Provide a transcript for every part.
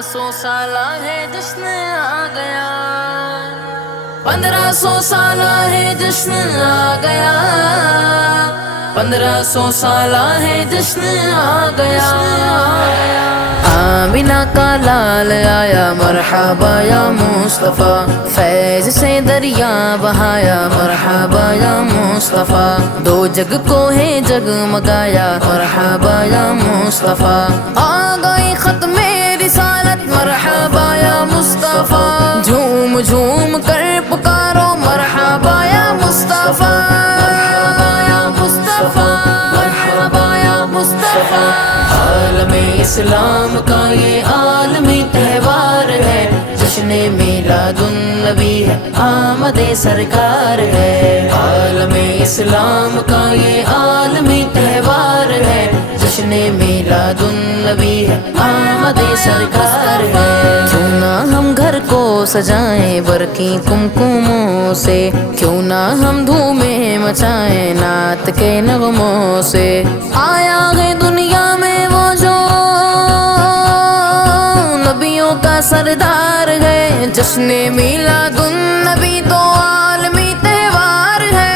1500 سالہ ہے جشن آ گیا، 1500 سالہ ہے جشن آ گیا، 1500 سالہ ہے جشن آ گیا۔ آمینہ کا لال آیا مرحبا یا مصطفیٰ، فیض سے دریا بہایا مرحبا یا مصطفیٰ، دو جگ کو ہے جگمگایا مرحبا یا مصطفیٰ، آ گئی ختم رسالت مرحبا یا مصطفیٰ، جھوم جھوم کر پکارو مرحبا یا مصطفیٰ، مرحبا یا مصطفیٰ، مرحبا یا مصطفیٰ۔ عالم اسلام کا یہ عالمی تہوار ہے، جشن میلاد النبی ہے، آمد سرکار ہے۔ عالم اسلام کا یہ عالمی تہوار ہے، جشن میلاد النبی ہے، آمد سرکار ہے۔ کیوں نہ ہم گھر کو سجائیں برقی کمکموں سے، کیوں نہ ہم دھومیں مچائیں نعت کے نغموں سے، آیا ہے دنیا میں وہ جو نبیوں کا سردار ہے، جشن میلاد النبی تو عالمی تہوار ہے۔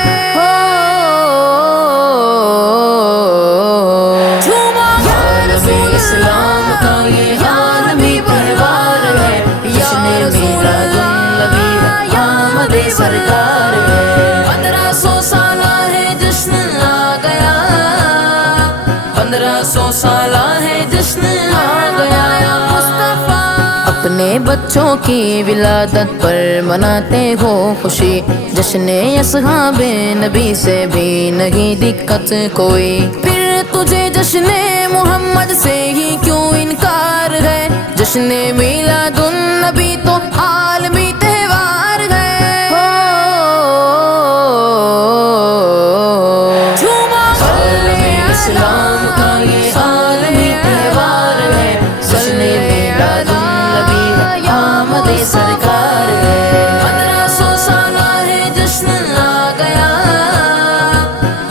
عالم اسلام کا یہ عالمی تہوار ہے، جشن میلاد النبی ہے، آمد سرکار ہے۔ 1500 سالہ ہے جشن آ گیا، 1500 سالہ ہے جشن آ گیا۔ اپنے بچوں کی ولادت پر مناتے ہو خوشی، جشن اصحاب نبی سے بھی نہیں دقت کوئی، پھر تجھے جشن محمد سے ہی کیوں انکار ہے، جشن میلاد النبی تو عالمی تہوار ہے۔ عالم اسلام کا یہ عالمی تہوار ہے، جشن میلاد النبی ہے، آمد سرکار ہے۔ 1500 سالہ ہے جشن آ گیا،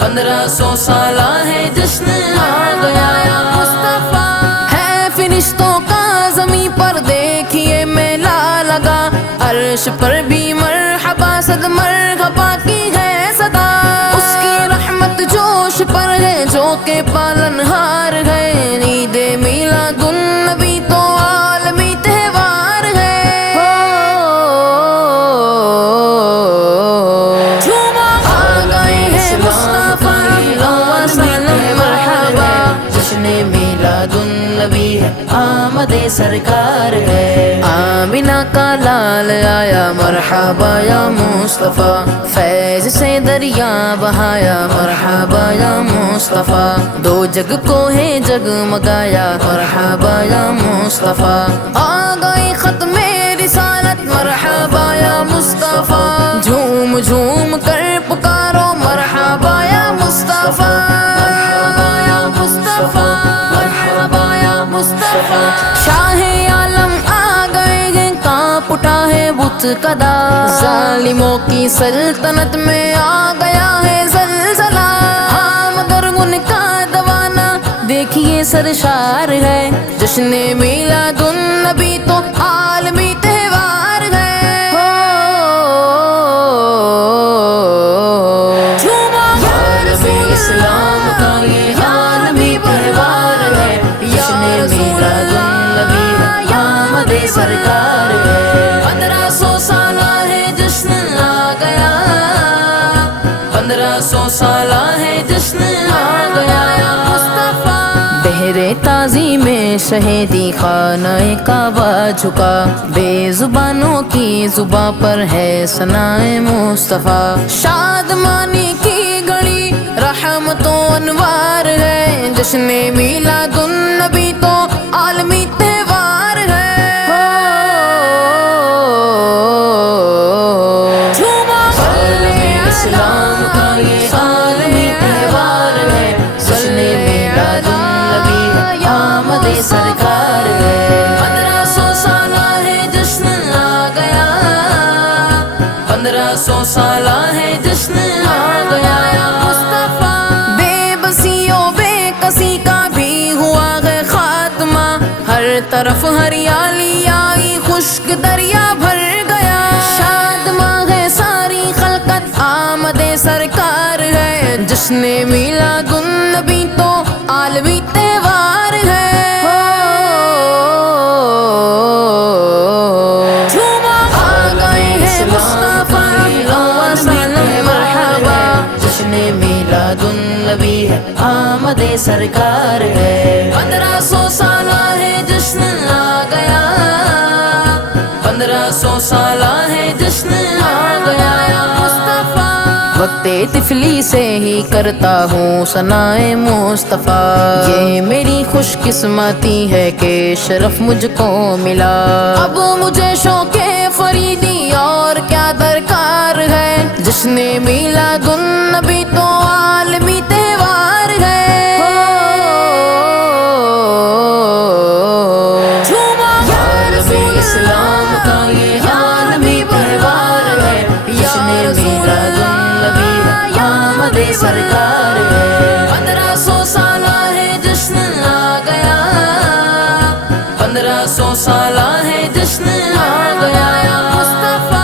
1500 سالہ ہے جشن آ گیا۔ ہے فرشتوں کا زمین پر دیکھیے میلہ لگا، عرش پر بھی مرحبا صد مرحبا کی ہے صدا، اس کی رحمت جوش پر ہے جو کہ پالنہار ہے، عید میلاد النبی تو عالمی تہوار ہے۔ آ گئے ہیں مصطفیٰ مرحبا، جشن میلاد النبی ہے، آمد سرکار ہے۔ آمینہ کا لال آیا مرحبا یا مصطفیٰ، فیض سے دریا بہایا مرحبا یا مصطفیٰ، دو جگ کو ہے جگمگایا مرحبا یا مصطفیٰ، آ گئی ختم رسالت مرحبا یا مصطفیٰ، جھوم جھوم کر پکارو مرحبا یا مصطفیٰ، مرحبا یا مصطفیٰ، مرحبا یا مصطفیٰ۔ شاہ عالم آ گئے ہیں، کانپ اٹھا ہے بت کدا، ظالموں کی سلطنت میں آ گیا ہے زلزلہ، ہاں مگر ان کا دوانا دیکھیے سرشار ہے، جشن میلاد النبی تو عالمی تہوار ہے۔ عالم اسلام کا یہ عالمی تہوار ہے، جشن میلاد النبی ہے، آمد سرکار ہے۔ 1500 سالہ ہے جشن آ گیا، 1500 سالہ ہے جشن آ گیا۔ بہرے تازی میں شہیدی خانہ کعبہ جھکا، بے زبانوں کی زباں پر ہے ثنائے مصطفیٰ، شادمانی کی گھڑی رحمت و انوار ہے، جشن میلاد النبی تو عالمی تہوار ہے۔ عالم اسلام کا یہ عالمی تہوار ہے، جشن میلاد النبی ہے، آمد سرکار ہے۔ 1500 سالہ ہے جشن آ گیا، 1500 سالہ ہے جشن آ گیا۔ بے بسی و بے کسی کا بھی ہوا ہے خاتمہ، ہر طرف ہریالی آئی، خشک دریا بھر گیا، شاد ماہ ہے ساری خلقت، آمد سرکار ہے، جشن میلاد النبی تو عالمی تہوار ہے۔ جھوما آ گئے ہیں مصطفیٰ، مرحبا، جشن میلاد النبی ہے، آمد سرکار ہے۔ 1500 سالہ ہے جشن آ گیا، 1500 سالہ ہے جشن آ گیا مصطفیٰ۔ وقت طفلی سے ہی کرتا ہوں ثنائے مصطفیٰ، یہ میری خوش قسمتی ہے کہ شرف مجھ کو ملا، اب مجھے شوق فریدی اور کیا درکار ہے، جشن میلاد النبی تو عالمی تہوار ہے۔ جھوما یا رسول اسلام کا یہ عالمی تہوار ہے، جشن میلاد النبی ہے، آمد سرکار ہے۔ 1500 سالہ ہے جشن آ گیا، 1500 سالہ ہے جشن آ گیا مصطفیٰ۔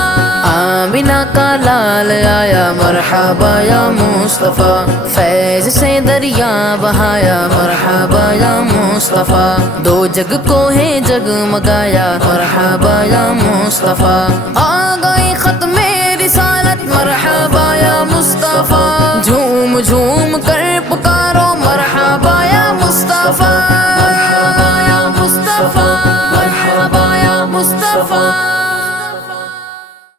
آمینہ کا لال آیا مرحبا یا مصطفیٰ، فیض سے دریا بہایا مرحبا یا مصطفیٰ، دو جگ کو ہے جگمگایا مرحبا یا مصطفیٰ، آ گئی ختم رسالت مرحبا یا مصطفیٰ، جھوم جھوم